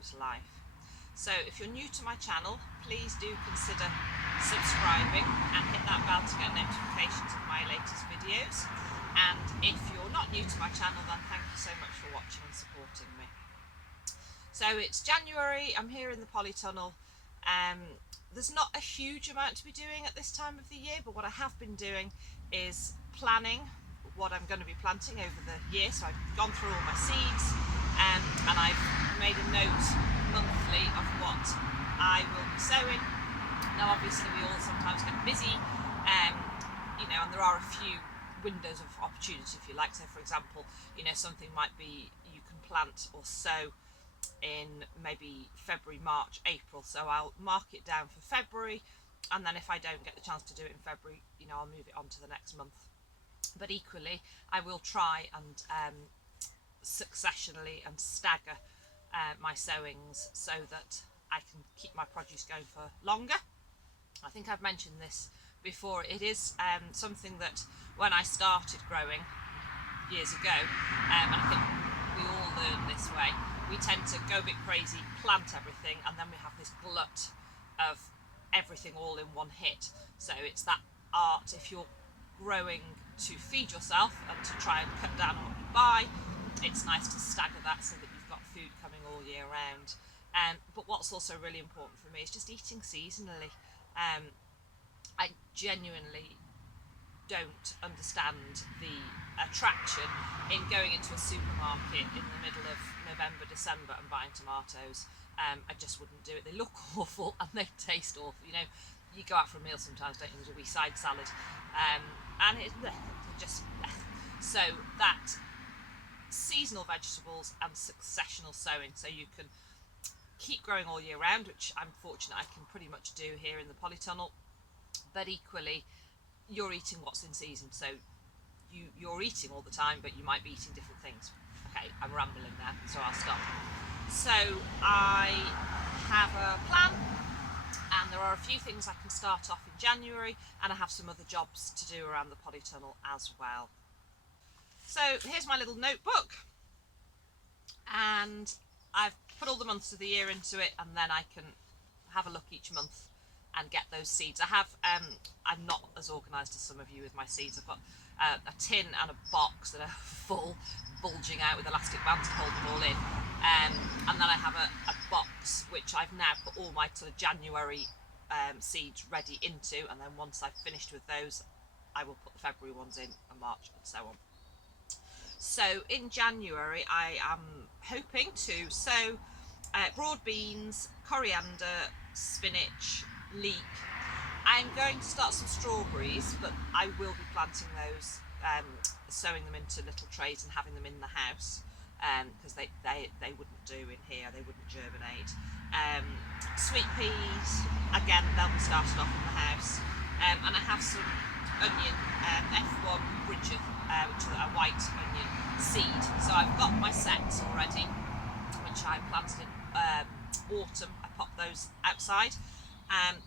comes life. So if you're new to my channel, please do consider subscribing and hit that bell to get notifications of my latest videos. And if you're not new to my channel, then thank you so much for watching and supporting me. So it's January, I'm here in the Polytunnel. There's not a huge amount to be doing at this time of the year, but what I have been doing is planning what I'm going to be planting over the year. So I've gone through all my seeds and I've made a note monthly of what I will be sowing. Now obviously we all sometimes get busy, and there are a few windows of opportunity, if you like. So for example, something might be you can plant or sow in maybe February, March, April, so I'll mark it down for February, and then if I don't get the chance to do it in February, I'll move it on to the next month. But equally I will try and successionally and stagger my sowings so that I can keep my produce going for longer. I think I've mentioned this before. It is something that when I started growing years ago, and I think we all learn this way, we tend to go a bit crazy, plant everything, and then we have this glut of everything all in one hit. So it's that art, if you're growing to feed yourself and to try and cut down on what you buy, it's nice to stagger that so that you've got food coming all year round. But what's also really important for me is just eating seasonally. I genuinely don't understand the attraction in going into a supermarket in the middle of November, December and buying tomatoes. I just wouldn't do it. They look awful and they taste awful. You go out for a meal sometimes, don't you, with a wee side salad, and it's just so that seasonal vegetables and successional sowing, so you can keep growing all year round, which I'm fortunate I can pretty much do here in the Polytunnel, but equally you're eating what's in season, so you're eating all the time, but you might be eating different things. Okay, I'm rambling now, so I'll stop. So I have a plan, and there are a few things I can start off in January, and I have some other jobs to do around the Polytunnel as well. So here's my little notebook, and I've put all the months of the year into it, and then I can have a look each month and get those seeds. I'm not as organised as some of you with my seeds. I've got a tin and a box that are full, bulging out with elastic bands to hold them all in, and then I have a box which I've now put all my sort of January seeds ready into, and then once I've finished with those I will put the February ones in, and March, and so on. So in January I am hoping to sow broad beans, coriander, spinach, leek. I'm going to start some strawberries, but I will be planting those, sowing them into little trays and having them in the house, because they wouldn't do in here, they wouldn't germinate. Sweet peas, again, they'll be started off in the house, and I have some onion, F1 Bridget, which is a white onion seed. So I've got my sets already, which I planted in autumn. I popped those outside.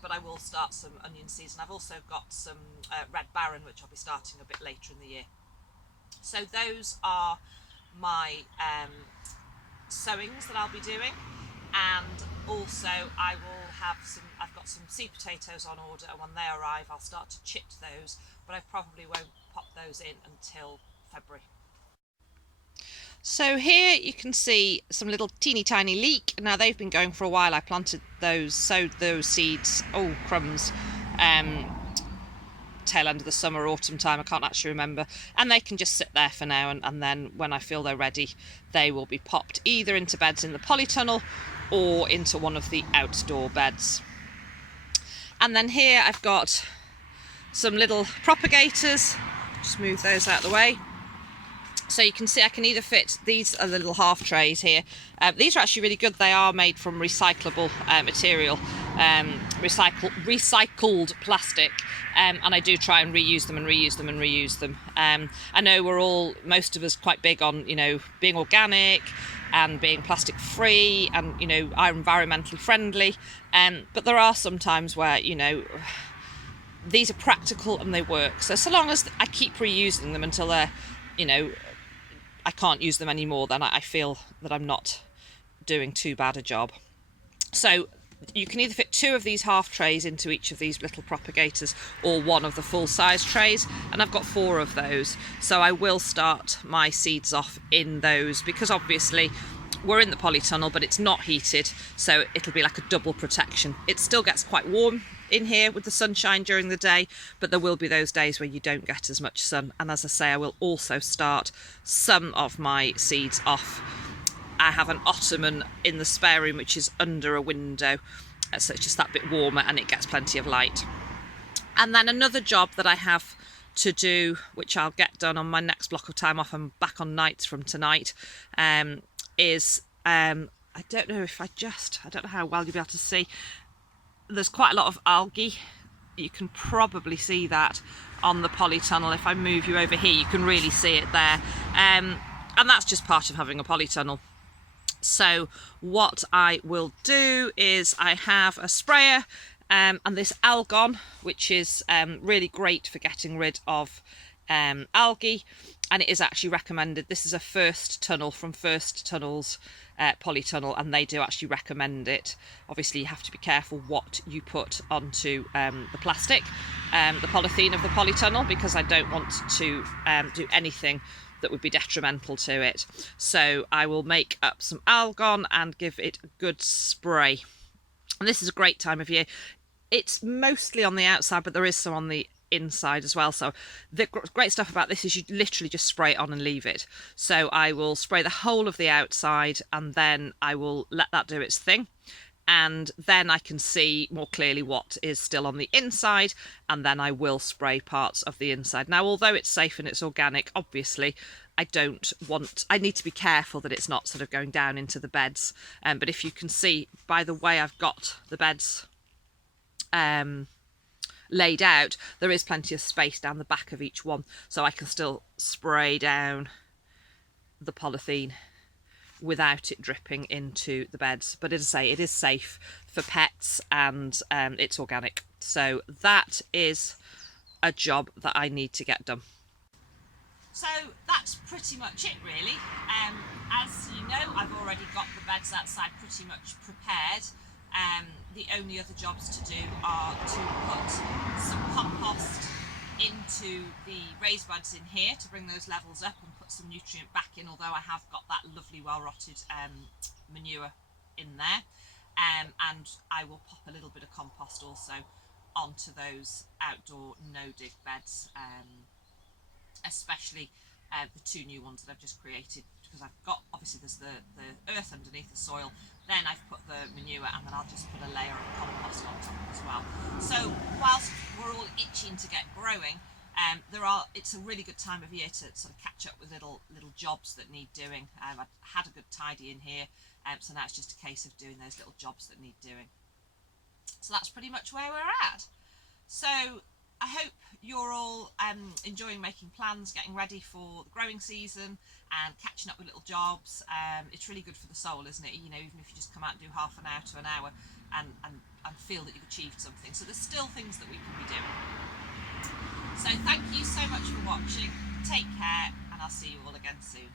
But I will start some onion seeds, and I've also got some Red Baron, which I'll be starting a bit later in the year. So those are my sowings that I'll be doing, and also I've got some seed potatoes on order, and when they arrive I'll start to chip those, but I probably won't pop those in until February. So here you can see some little teeny tiny leek. Now they've been going for a while. I planted those, sowed those seeds, crumbs, tail end of the summer, autumn time, I can't actually remember, and they can just sit there for now, and then when I feel they're ready they will be popped either into beds in the Polytunnel or into one of the outdoor beds. And then here I've got some little propagators, just move those out of the way. So you can see I can either fit, these are the little half trays here. These are actually really good. They are made from recyclable material, recycled plastic, and I do try and reuse them and reuse them and reuse them. I know most of us quite big on, being organic and being plastic free and, are environmentally friendly. But there are some times where, these are practical and they work. So long as I keep reusing them until they're, I can't use them anymore, then I feel that I'm not doing too bad a job. So you can either fit 2 of these half trays into each of these little propagators, or 1 of the full size trays, and I've got 4 of those. So I will start my seeds off in those, because obviously we're in the polytunnel, but it's not heated, so it'll be like a double protection. It still gets quite warm in here with the sunshine during the day, but there will be those days where you don't get as much sun. And as I say, I will also start some of my seeds off. I have an ottoman in the spare room which is under a window, so it's just that bit warmer and it gets plenty of light. And then another job that I have to do, which I'll get done on my next block of time off, I'm back on nights from tonight, is I don't know how well you'll be able to see, there's quite a lot of algae. You can probably see that on the polytunnel. If I move you over here, you can really see it there, and that's just part of having a polytunnel. So what I will do is I have a sprayer and this Algon, which is really great for getting rid of algae, and it is actually recommended. This is a First Tunnel from First Tunnel's Polytunnel, and they do actually recommend it. Obviously you have to be careful what you put onto the plastic, the polythene of the polytunnel, because I don't want to do anything that would be detrimental to it. So I will make up some Algon and give it a good spray. And this is a great time of year. It's mostly on the outside, but there is some on the inside as well. So the great stuff about this is you literally just spray it on and leave it. So I will spray the whole of the outside, and then I will let that do its thing. And then I can see more clearly what is still on the inside, and then I will spray parts of the inside. Now, although it's safe and it's organic, obviously I need to be careful that it's not sort of going down into the beds. But if you can see by the way I've got the beds laid out, there is plenty of space down the back of each one, so I can still spray down the polythene without it dripping into the beds. But as I say, it is safe for pets, and it's organic. So that is a job that I need to get done. So that's pretty much it really. As you know, I've already got the beds outside pretty much prepared. The only other jobs to do are to put some compost into the raised beds in here to bring those levels up and put some nutrient back in, although I have got that lovely well rotted manure in there, and I will pop a little bit of compost also onto those outdoor no-dig beds, especially the 2 new ones that I've just created, because I've got, obviously there's the earth underneath the soil, then I've put the manure, and then I'll just put a layer of compost on top as well. So whilst we're all itching to get growing, it's a really good time of year to sort of catch up with little jobs that need doing. I've had a good tidy in here, so now it's just a case of doing those little jobs that need doing. So that's pretty much where we're at. So I hope you're all enjoying making plans, getting ready for the growing season and catching up with little jobs. It's really good for the soul, isn't it? You know, even if you just come out and do half an hour to an hour and feel that you've achieved something. So there's still things that we can be doing. So thank you so much for watching. Take care, and I'll see you all again soon.